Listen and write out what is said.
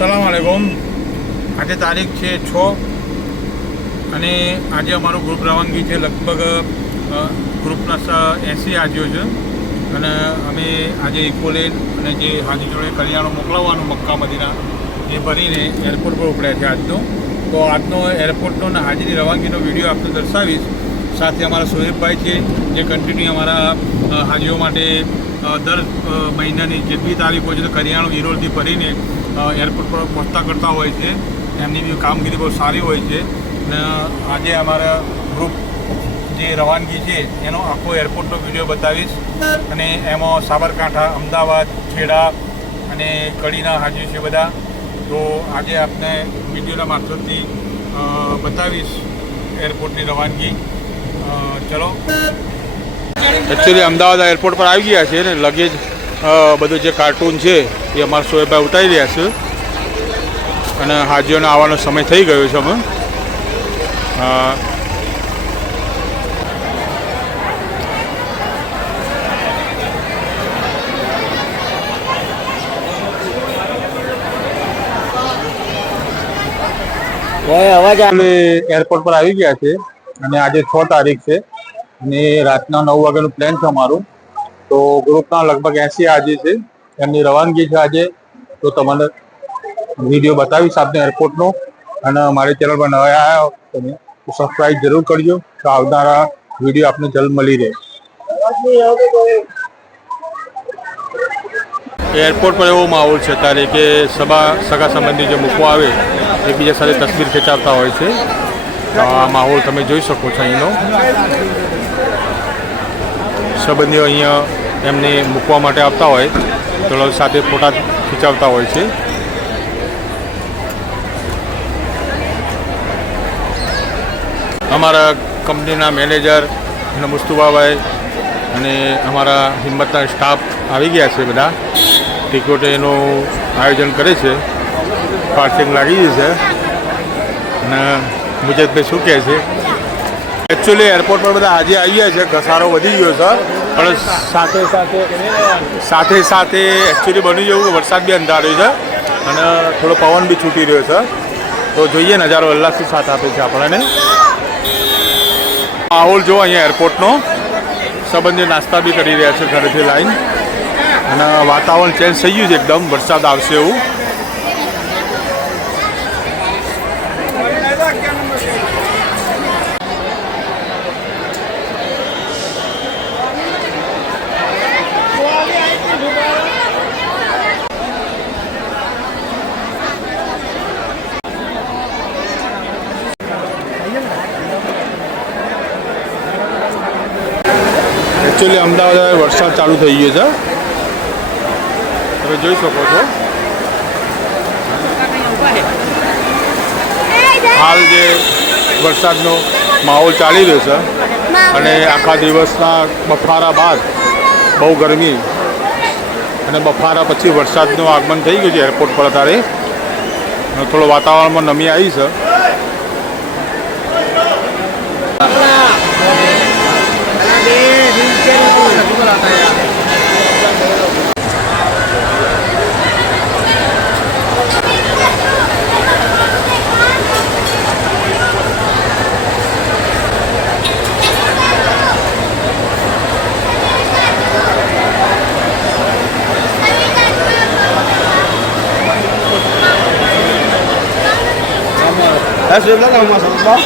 अस्सलाम वालेकुम। आज तारीख है 6 અને આજે અમારું ગ્રુપ રવાનગી છે લગભગ ગ્રુપના 80 હાજીઓ છે અને અમે આજે ઇકોલેન અને જે હાજી જોડે કરિયાણું મોકલાવવાનું મક્કા મદીના એ ભરીને એરપોર્ટ પર ઉપડ્યા છે આજનો. તો આજનો એરપોર્ટનો અને હાજીની રવાનગીનો વિડીયો આપને દર્શાવીશ. સાથે અમારા સોહેબભાઈ છે જે કન્ટિન્યુ અમારા હાજીઓ માટે દર મહિનાની જેટલી તારીખો છે તો કરિયાણું ઈરોલથી ભરીને એરપોર્ટ પર પહોંચતા કરતા હોય છે. એમની બી કામગીરી બહુ સારી હોય છે. આજે અમારા ગ્રુપ જે રવાનગી છે એનો આખો એરપોર્ટનો વિડીયો બતાવીશ અને એમાં સાબરકાંઠા, અમદાવાદ, ખેડા અને કડીના હાજી છે બધા. તો આજે આપને વિડીયોના મારફતથી બતાવીશ એરપોર્ટની રવાનગી. ચલો. એકચ્યુઅલી અમદાવાદ એરપોર્ટ પર આવી ગયા છે ને લગેજ બધું જે કાર્ટૂન છે એ અમારા સોહેબભાઈ ઉતારી રહ્યા છે અને હાજીઓને આવવાનો સમય થઈ ગયો છે. અમે એરપોર્ટ પર આવી ગયા છે અને આજે 6 તારીખ છે અને રાતના 9 વાગ્યાનું પ્લાન છે અમારું. તો ગ્રુપના લગભગ 80 હાજી છે, એમની રવાનગી છે આજે. તો તમને વિડીયો બતાવીશ આપને એરપોર્ટનો. અને મારી ચેનલ પર નવા આવ્યા તમે તો સબસ્ક્રાઈબ જરૂર કરજો તો આવનારા વિડીયો આપને જલ્દ મળી રહે. એરપોર્ટ પર એવો માહોલ છે અત્યારે કે સગા સંબંધી જે મૂકવા આવે એકબીજા સાથે તસવીર ખેંચાવતા હોય છે. તો આ માહોલ તમે જોઈ શકો છો. અહીંનો સંબંધીઓ અહીંયા એમને મૂકવા માટે આવતા હોય તો સાથે ફોટા ખીચાવતા હોય છે. અમારા કંપનીના મેનેજર અને મુસ્તુફાભાઈ અને અમારા હિંમતના સ્ટાફ આવી ગયા છે. બધા ટિકિટ એનું આયોજન કરે છે. પાર્કિંગ લાગી ગઈ છે અને મુજબભાઈ શું કહે છે? એકચ્યુઅલી એરપોર્ટ પર બધા આજે આવી ગયા છે. ઘસારો વધી ગયો છે પણ સાથે સાથે એકચ્યુઅલી બની જવું કે વરસાદ બી અંધાર્યો છે અને થોડો પવન બી છૂટી રહ્યો છે. તો જોઈએ નજારો અલ્લાહથી સાથ આપે છે આપણને. માહોલ જો અહીંયા એરપોર્ટનો સંબંધી નાસ્તા બી કરી રહ્યા છે ઘરેથી લાઈન અને વાતાવરણ ચેન્જ થઈ ગયું છે એકદમ. વરસાદ આવશે એવું. એકચ્યુઅલી અમદાવાદ વરસાદ ચાલુ થઈ ગયો છે, તમે જોઈ શકો છો. હાલ જે વરસાદનો માહોલ ચાલી રહ્યો છે અને આખા દિવસના બફારા બાદ બહુ ગરમી અને બફારા પછી વરસાદનું આગમન થઈ ગયું છે એરપોર્ટ પર. અત્યારે થોડો વાતાવરણમાં નમી આવી છે. Eso es lo que vamos a hacer.